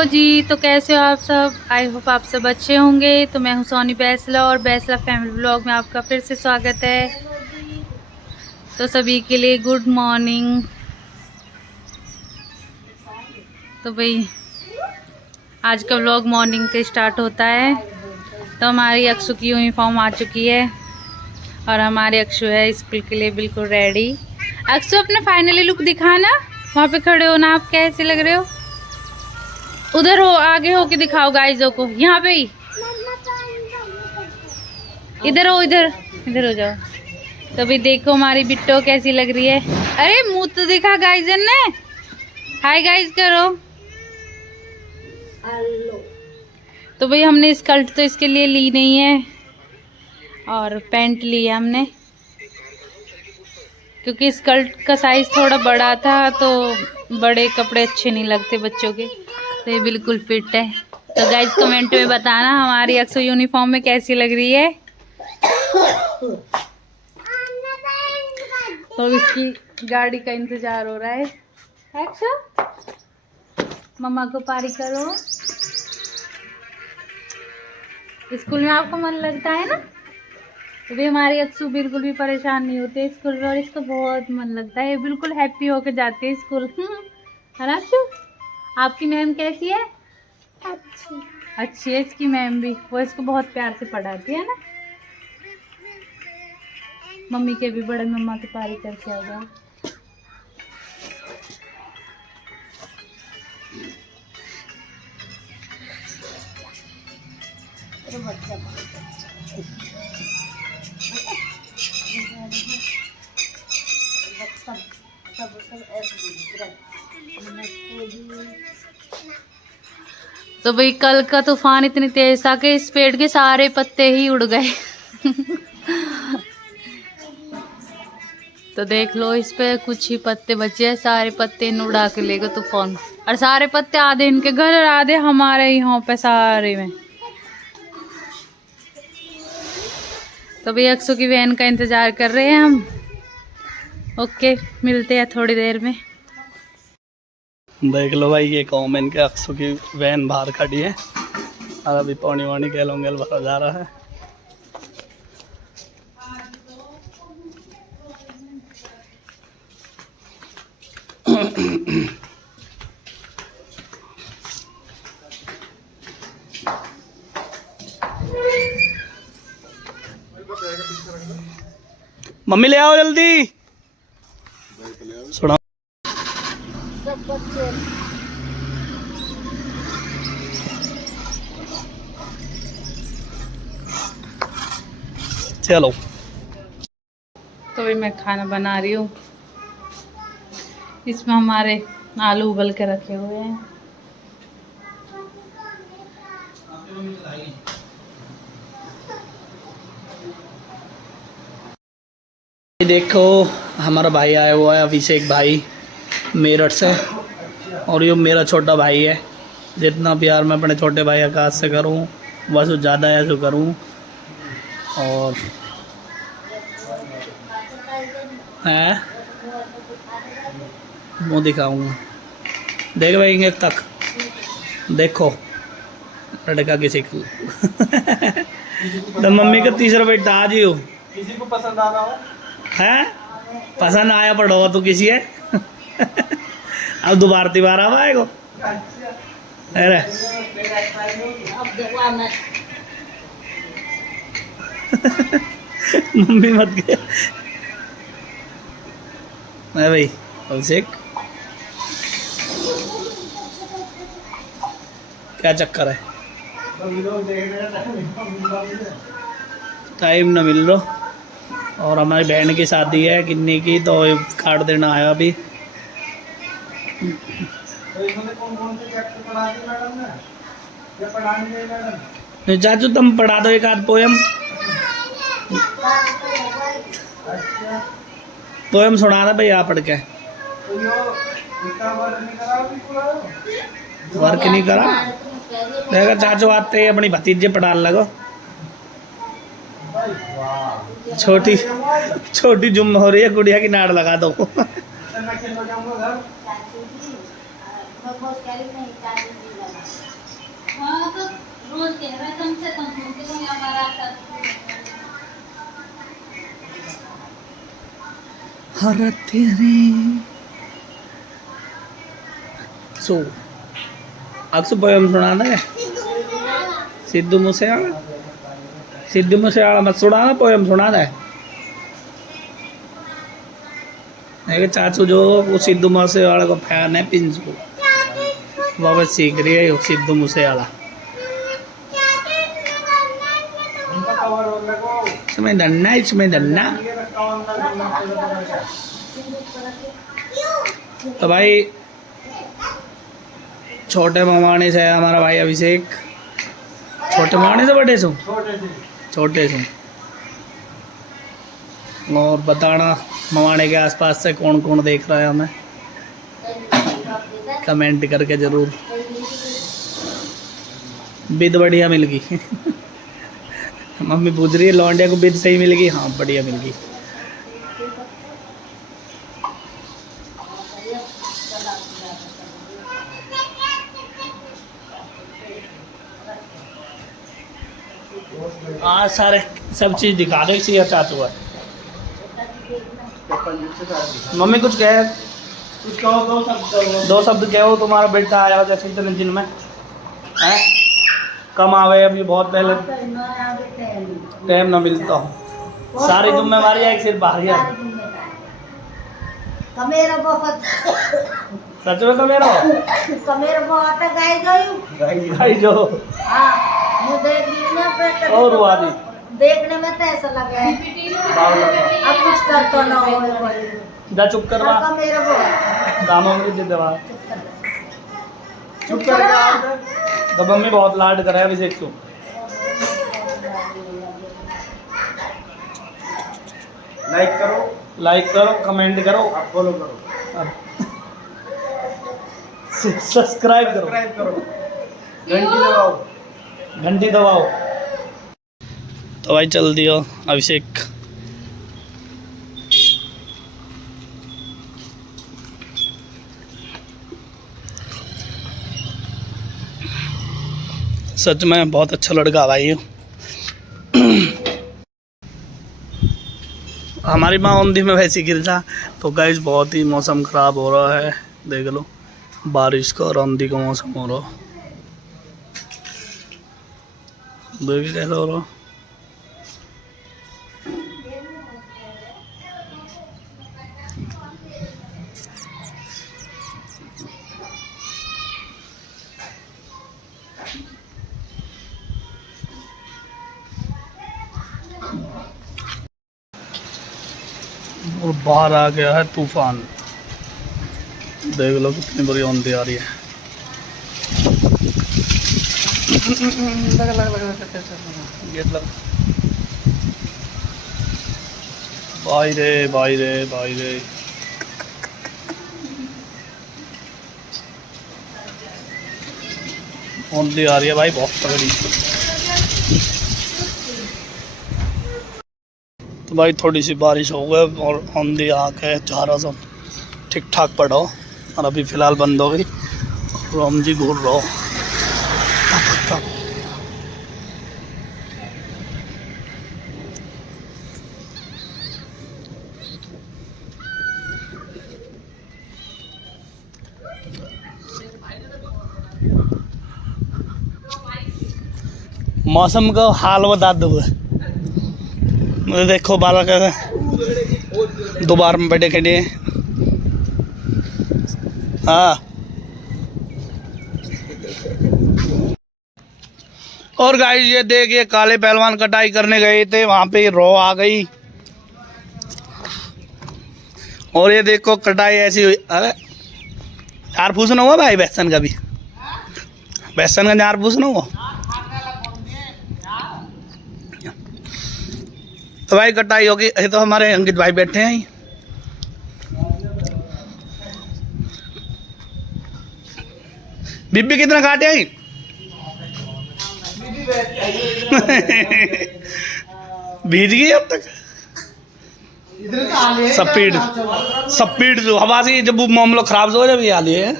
Hello जी, तो कैसे हो आप सब। आई होप आप सब अच्छे होंगे। तो मैं हूं सोनी बैसला और बैसला फैमिली व्लॉग में आपका फिर से स्वागत है। तो सभी के लिए गुड मॉर्निंग। तो भाई आज का व्लॉग मॉर्निंग से स्टार्ट होता है। तो हमारी अक्षु की यूनिफॉर्म आ चुकी है और हमारे अक्षु है स्कूल के लिए बिल्कुल रेडी। अक्षु अपना फाइनली लुक दिखाना, वहाँ पे खड़े हो ना आप, कैसे लग रहे हो। उधर हो, आगे हो के दिखाओ गाइजों को, यहाँ पे ही। इधर हो, इधर इधर हो जाओ। तो भाई देखो हमारी बिट्टो कैसी लग रही है। अरे मुंह तो दिखा गाइजन ने, हाय गाइज करो। तो भाई हमने स्कर्ट तो इसके लिए ली नहीं है और पैंट ली है हमने, क्योंकि स्कर्ट का साइज थोड़ा बड़ा था तो बड़े कपड़े अच्छे नहीं लगते बच्चों के। तो ये बिल्कुल फिट है। तो गाइज कमेंट में बताना हमारी अक्सर यूनिफॉर्म में कैसी लग रही है। तो इसकी गाड़ी का इंतजार हो रहा है। अच्छा मम्मा को पारी करो। स्कूल में आपको मन लगता है ना। तो भी हमारी अक्सू बिल्कुल भी परेशान नहीं होते स्कूल में और इसको बहुत मन लगता है, बिल्कुल हैप्पी होके जाती है स्कूल। है ना अक्सू। आपकी मैम कैसी है। अच्छी है इसकी मैम भी, वो इसको बहुत प्यार से पढ़ाती है ना। मम्मी के भी बड़े मम्मा की पारी करके आ जाओ। तो भाई कल का तूफान इतनी तेज था कि इस पेड़ के सारे पत्ते ही उड़ गए। तो देख लो इस पे कुछ ही पत्ते बचे हैं, सारे पत्ते इन उड़ा के ले गए तूफान। और सारे पत्ते आधे इनके घर, आधे हमारे यहाँ पे सारे में। तो भाई अक्सू की वैन का इंतजार कर रहे हैं हम। ओके मिलते हैं थोड़ी देर में। देख लो भाई ये कॉमन के अक्सू की वैन बाहर खड़ी है और अभी पौनी वानी गैलों भरा जा रहा है। मम्मी ले आओ जल्दी। सुना चलो। तो भाई मैं खाना बना रही हूँ। इसमें हमारे आलू उबल के रखे हुए हैं। देखो हमारा भाई आया हुआ है अभिषेक भाई मेरठ से, और ये मेरा छोटा भाई है। जितना प्यार मैं अपने छोटे भाई आकाश से करूँ बस ज़्यादा ऐसे करूँ। और है मुँह दिखाऊंगा, देख भाई एक तक देखो लड़का किसी को। तो मम्मी का तीसरा बेटा आज ही हो, किसी को पसंद आ रहा है पसंद आया पड़ोगा तो किसी है। अब दोबारा तिबारा आएगा। अरे मम्मी मत गए भाई अभिषेक क्या चक्कर है। टाइम ना मिल रहा और हमारी बहन की शादी है किन्नी की, तो कार्ड देना आया अभी। चाचू तुम पढ़ा दो एक आध पोयम। पोयम सुना दे भाई आप पढ़ के। वर्क नहीं करा देखा चाचू आते ही अपनी भतीजे पढ़ा लगो। छोटी छोटी जुम्म हो रही है, गुड़िया की नाड़ लगा दो। हाँ तो रोज कह रहे तुमसे तुम सुनते हो हमारा हर तेरी सो अक्सर पोयम सुनाना है सिद्धू मूसेवाला मत सुनाना पोयम सुनाना है मेरे चाचू जो वो सिद्धू मूसेवाला को फैन है पिंजू वो सीख रही है सिद्धू मूसेवाला इसमें डरना तो भाई छोटे ममाने से हमारा भाई अभिषेक छोटे ममाने से बड़े सो छोटे सो और बताना ममाने के आसपास से कौन कौन देख रहा है हमें कमेंट करके जरूर बिद बढ़िया मिल गई मम्मी पूछ रही है लौंडिया को बिद सही मिल गई हाँ बढ़िया मिल गई आज सारे सब चीज दिखा दो इसी चाचू है मम्मी कुछ कहे कुछ कहो दो शब्द कहो तुम्हारा बेटा आया जैसे इतने दिन में है कम आवे अभी बहुत पहले टाइम ना मिलता हूँ सारी जिम्मेवारी है सिर्फ बाहर कमेरा बहुत सच में कमेरा कमेरा बहुत है गाई जो हाँ मुझे देखने पे और वादी देखने में तो ऐसा लगा है अब कुछ कर तो ना हो जा चुप कर रहा कमेरा बहुत दामों में दे दवा चुप कर तो मम्मी बहुत लाड कर रहा है अभिषेक को लाइक करो कमेंट करो फॉलो करो सब्सक्राइब करो घंटी दबाओ तो भाई चल दियो अभिषेक सच में बहुत अच्छा लड़का भाई हमारी माँ औंधी में वैसे गिर था तो गाइस बहुत ही मौसम ख़राब हो रहा है देख लो बारिश का और आंधी का मौसम हो रहा देखिए कैसा हो रहा और बाहर आ गया है तूफान देख लो कितनी बड़ी आंधी आ रही है भाई रे आंधी आ रही है भाई बहुत तगड़ी तो भाई थोड़ी सी बारिश हो गई और आंधी आके चारा सब ठीक ठाक पड़ा और अभी फ़िलहाल बंद हो गई राम जी घूर रहा हो मौसम का हाल बता दो मुझे देखो बाला का दोबारा में बैठे खड़े हाँ और गाइस ये देखिए काले पहलवान कटाई करने गए थे वहां पे रो आ गई और ये देखो कटाई ऐसी हुई अरे यार पूछना हुआ भाई बेसन का भी बेसन का यार पूछना हुआ तो भाई कटाई होगी ये तो हमारे अंकित भाई बैठे हैं बीबी कितना काटे आई भीज गई अब तक स्पीड जो हवा से जब मामला खराब हो जब ये आ लिए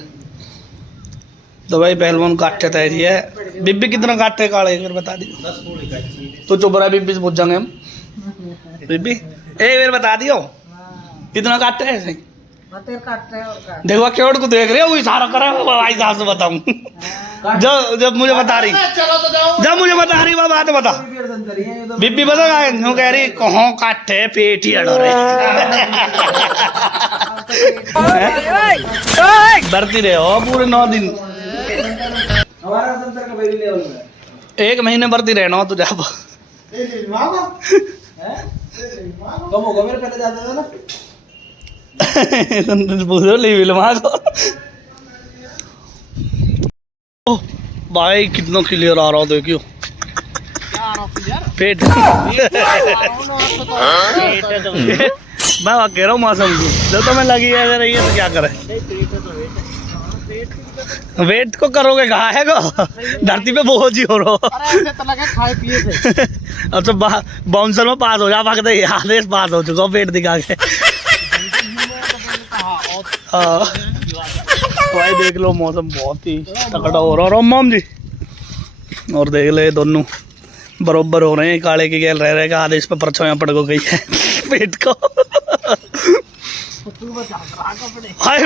तो भाई पहलवान काटे तैयारी है। बीबी कितना काटे काले फिर बता दी। 10 पूरी काटी। तो चुप रहा बीबी से पूछ जाएंगे हम। बीबी एक बार बता दियो कितना काटे है ऐसे। बतेर काटते हैं और काट। देखो केवट को देख रहे हो इशारा कर रहा है भाई साहब से बताऊं। जब मुझे बता रही जब मुझे बता रही वह बात बता। बीबी बता क्यों कह रही कहाँ काटे पेट ही अड़ो रहे। डरती रहे हो पूरे 9 दिन। एक महीने भरती रहना हो तो जा कम होगा मेरे पहले जाता था ना। पूछो लीविल वहां को। भाई कितना क्लियर आ रहा हो देखियो पेट। मैं कह रहा हूँ मौसम की जब तो मैं लगी है रही है तो क्या करे। वेट को करोगे कहा है को धरती पे बोझ ही हो रहा हो। खाए पिए थे। अच्छा बाउंसर में पास हो जा भागते आदेश पास हो चुका पेट दिखा के। हाँ भाई देख लो मौसम बहुत ही तगड़ा हो रहा है माम जी। और देख ले दोनों बरोबर हो रहे हैं। काले की गैल रह रहेगा आदेश पे परछाइयां पड़ गई है पेट को। हाय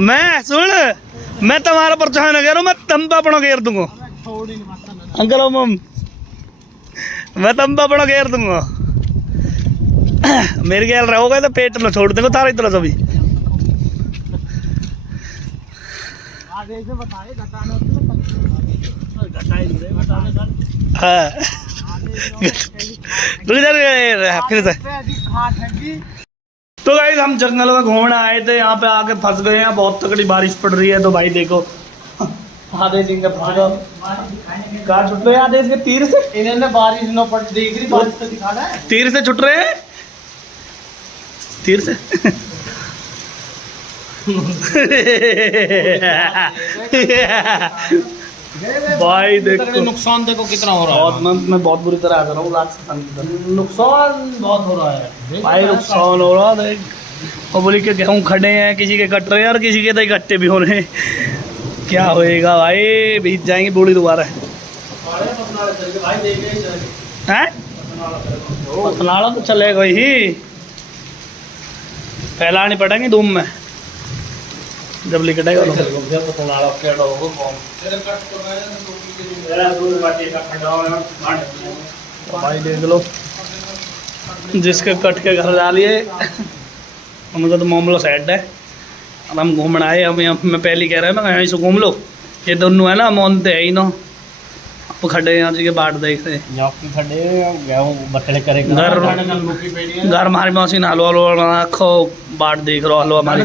मैं सुन मैं तुम्हारा परछाई ना कह मैं तम पे अपना घेर दूंगा। अंकल मम मैं तम पे अपना घेर दूंगा। मेरे गैल रहोगे तो पेट में छोड़ देंगे तारा इतना सभी। हाँ फिर से तो गाइस हम जंगल में घूमने आए थे। यहाँ पे आके फंस गए हैं। बहुत तगड़ी बारिश पड़ रही है। तो भाई देखो आदेश इनका कहाँ छुट रहे हैं आदेश के तीर से। इन्होंने बारिश न पड़ देख रही बारिश तो दिखा रहा है। तीर से छुट रहे हैं तीर से। भाई देखो नुकसान देखो कितना हो रहा है। मैं बहुत बुरी तरह आ रहा हूँ नुकसान बहुत हो रहा है भाई नुकसान हो रहा देख। और बोली के गेहूँ खड़े हैं किसी के कट रहे हैं और किसी के तो इकट्ठे भी हो रहे हैं। क्या होएगा भाई बीत जाएंगी बूढ़ी दोबारा हैं। पतनाड़ा तो चलेगा ही फैलानी पड़ेंगे धूम में जब लिकटेगा। भाई देख लो जिसके कट के घर डालिए उनका तो मामला सेट है। अब हम घूमने आए हम मैं पहले कह रहा है मैं यहीं से घूम लो। ये दोनों है ना मोनते है ही ना अब खड़े यहाँ जी बाट देख रहे घर हमारी मौसी हलवा हलवा आखो बाट देख रहा हलवा हमारी।